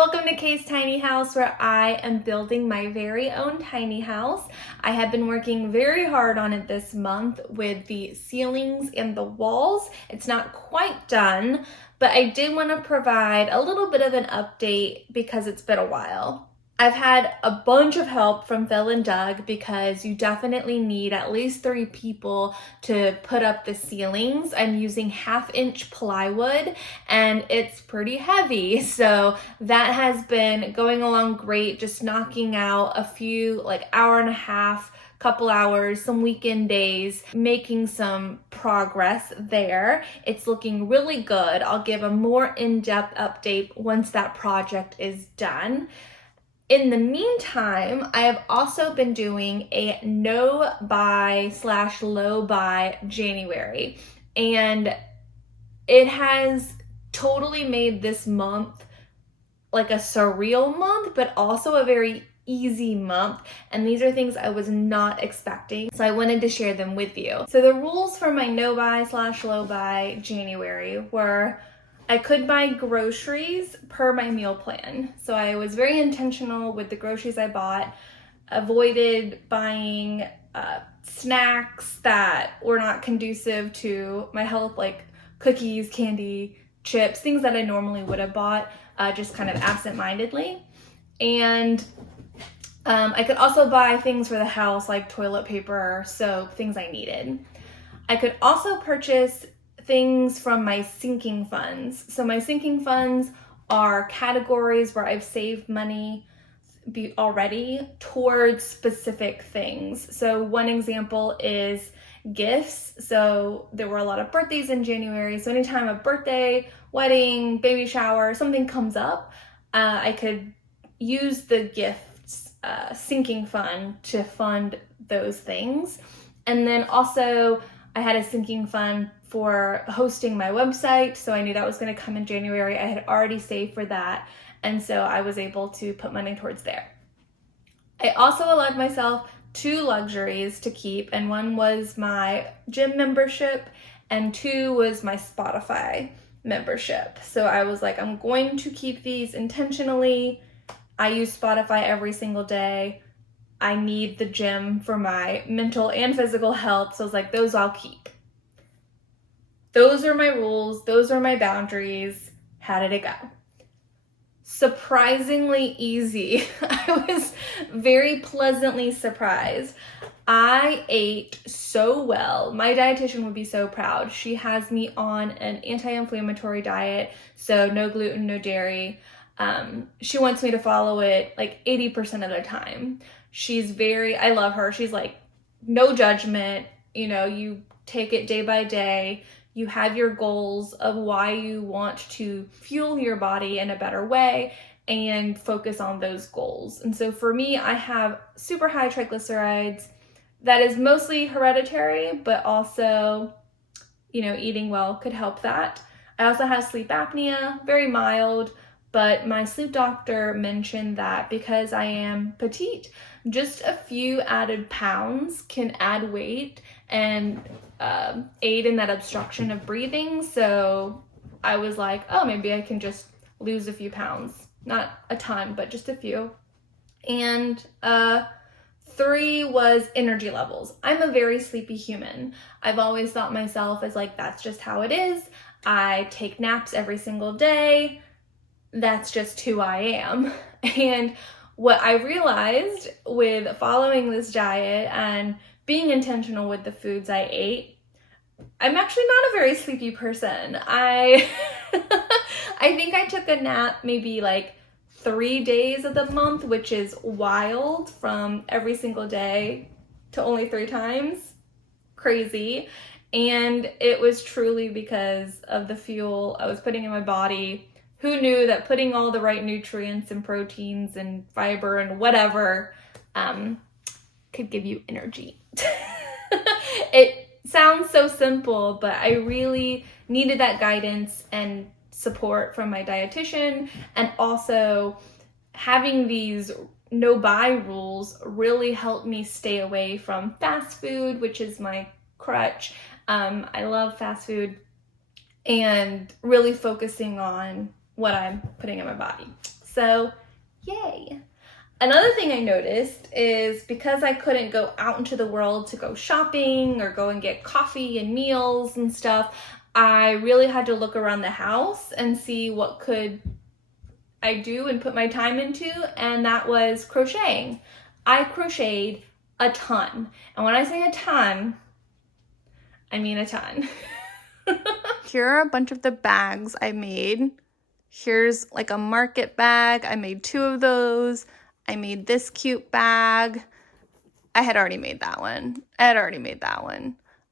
welcome to Kay's Tiny House, where I am building my very own tiny house. I have been working very hard on it this month with the ceilings and the walls. It's not quite done, but I did want to provide a little bit of an update because it's been a while. I've had a bunch of help from Phil and Doug because you definitely need at least 3 people to put up the ceilings. I'm using 1/2-inch plywood and it's pretty heavy. So that has been going along great, just knocking out a few, like hour and a half, couple hours, some weekend days, making some progress there. It's looking really good. I'll give a more in-depth update once that project is done. In the meantime, I have also been doing a no-buy/low buy January, and it has totally made this month like a surreal month, but also a very easy month. And these are things I was not expecting, so I wanted to share them with you. So the rules for my no-buy/low buy January were I could buy groceries per my meal plan. So I was very intentional with the groceries I bought, avoided buying snacks that were not conducive to my health, like cookies, candy, chips, things that I normally would have bought, just kind of absent-mindedly. And I could also buy things for the house like toilet paper, soap, things I needed. I could also purchase things from my sinking funds. So my sinking funds are categories where I've saved money already towards specific things. So one example is gifts. So there were a lot of birthdays in January. So anytime a birthday, wedding, baby shower, something comes up, I could use the gifts sinking fund to fund those things. And then also I had a sinking fund for hosting my website, so I knew that was going to come in January. I had already saved for that, and so I was able to put money towards there. I also allowed myself 2 luxuries to keep, and one was my gym membership, and 2 was my Spotify membership. So I was like, I'm going to keep these intentionally. I use Spotify every single day. I need the gym for my mental and physical health, so I was like, those I'll keep. Those are my rules. Those are my boundaries. How did it go? Surprisingly easy. I was very pleasantly surprised. I ate so well. My dietitian would be so proud. She has me on an anti-inflammatory diet, so no gluten, no dairy. She wants me to follow it like 80% of the time. I love her. She's like, no judgment. You take it day by day. You have your goals of why you want to fuel your body in a better way and focus on those goals. And so for me, I have super high triglycerides. That is mostly hereditary, but also, eating well could help that. I also have sleep apnea, very mild, but my sleep doctor mentioned that because I am petite, just a few added pounds can add weight and aid in that obstruction of breathing. So I was like, oh, maybe I can just lose a few pounds. Not a ton, but just a few. And 3 was energy levels. I'm a very sleepy human. I've always thought myself as like, that's just how it is. I take naps every single day. That's just who I am. And what I realized with following this diet and being intentional with the foods I ate, I'm actually not a very sleepy person. I think I took a nap maybe like 3 days of the month, which is wild, from every single day to only 3 times. Crazy. And it was truly because of the fuel I was putting in my body. Who knew that putting all the right nutrients and proteins and fiber and whatever could give you energy. It sounds so simple, but I really needed that guidance and support from my dietitian, and also having these no-buy rules really helped me stay away from fast food, which is my crutch. I love fast food, and really focusing on what I'm putting in my body. So So yay. Another thing I noticed is because I couldn't go out into the world to go shopping or go and get coffee and meals and stuff, I really had to look around the house and see what could I do and put my time into, and that was crocheting. I crocheted a ton. And when I say a ton, I mean a ton. Here are a bunch of the bags I made. Here's like a market bag. I made 2 of those. I made this cute bag. I had already made that one.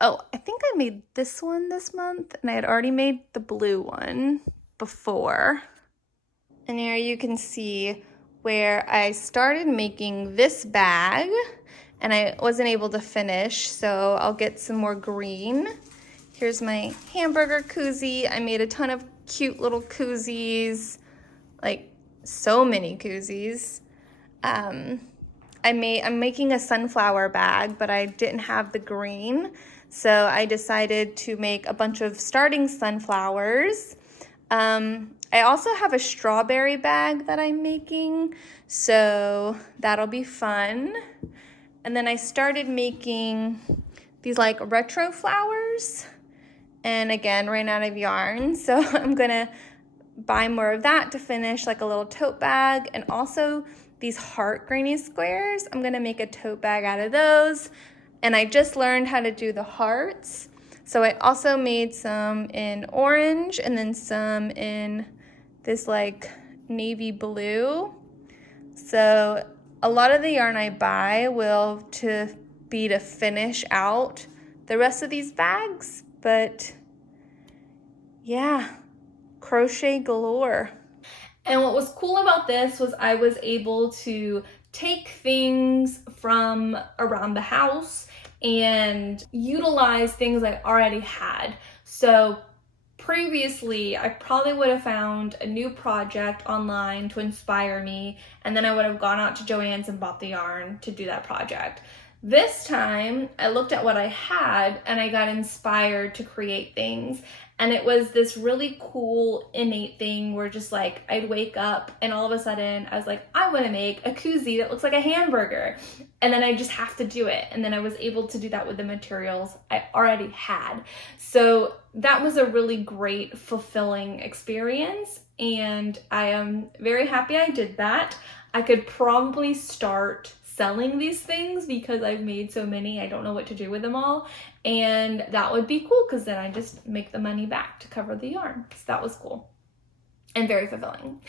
Oh, I think I made this one this month, and I had already made the blue one before. And here you can see where I started making this bag, and I wasn't able to finish, so I'll get some more green. Here's my hamburger koozie. I made a ton of cute little koozies, like so many koozies. I'm making a sunflower bag, but I didn't have the green, so I decided to make a bunch of starting sunflowers. I also have a strawberry bag that I'm making, so that'll be fun. And then I started making these like retro flowers, and again, ran out of yarn, so I'm gonna buy more of that to finish like a little tote bag. And also these heart granny squares, I'm gonna make a tote bag out of those. And I just learned how to do the hearts, so I also made some in orange and then some in this like navy blue. So a lot of the yarn I buy will be to finish out the rest of these bags, but yeah, crochet galore. And what was cool about this was I was able to take things from around the house and utilize things I already had. So previously, I probably would have found a new project online to inspire me, and then I would have gone out to Joann's and bought the yarn to do that project. This time, I looked at what I had and I got inspired to create things. And it was this really cool innate thing where just like I'd wake up and all of a sudden I was like, I want to make a koozie that looks like a hamburger. And then I just have to do it. And then I was able to do that with the materials I already had. So that was a really great, fulfilling experience. And I am very happy I did that. I could probably start selling these things because I've made so many, I don't know what to do with them all. And that would be cool because then I just make the money back to cover the yarn. So that was cool and very fulfilling.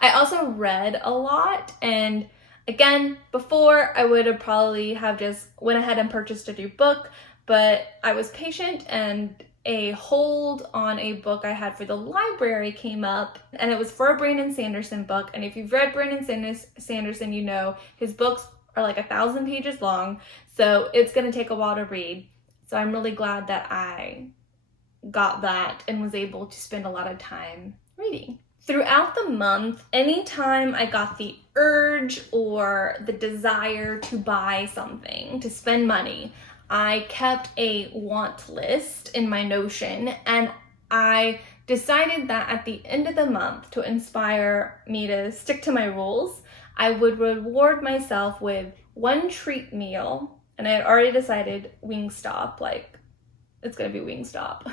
I also read a lot, and again, before I would have probably have just went ahead and purchased a new book, but I was patient and a hold on a book I had for the library came up, and it was for a Brandon Sanderson book. And if you've read Brandon Sanderson, you know his books are like 1,000 pages long, so it's gonna take a while to read. So I'm really glad that I got that and was able to spend a lot of time reading. Throughout the month, anytime I got the urge or the desire to buy something, to spend money, I kept a want list in my Notion, and I decided that at the end of the month, to inspire me to stick to my rules, I would reward myself with 1 treat meal, and I had already decided Wingstop, like it's gonna be Wingstop.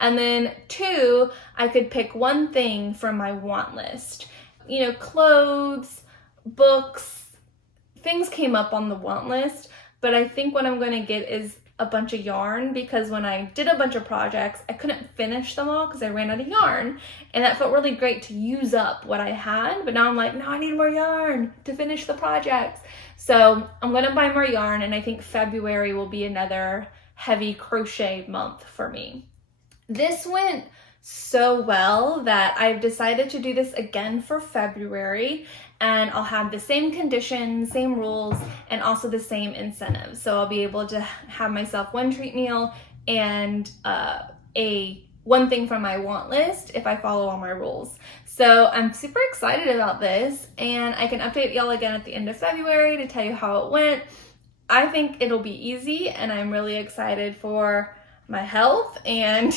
And then 2, I could pick 1 thing from my want list. You know, clothes, books, things came up on the want list, but I think what I'm gonna get is a bunch of yarn, because when I did a bunch of projects, I couldn't finish them all because I ran out of yarn, and that felt really great to use up what I had. But now I'm like, no, I need more yarn to finish the projects. So I'm gonna buy more yarn, and I think February will be another heavy crochet month for me. This went so well that I've decided to do this again for February, and I'll have the same conditions, same rules, and also the same incentives. So I'll be able to have myself 1 treat meal and a 1 thing from my want list if I follow all my rules. So I'm super excited about this, and I can update y'all again at the end of February to tell you how it went. I think it'll be easy, and I'm really excited for my health and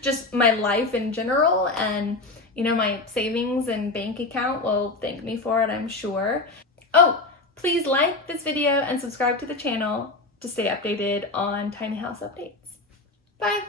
just my life in general. And you know, my savings and bank account will thank me for it, I'm sure. Oh, please like this video and subscribe to the channel to stay updated on tiny house updates. Bye.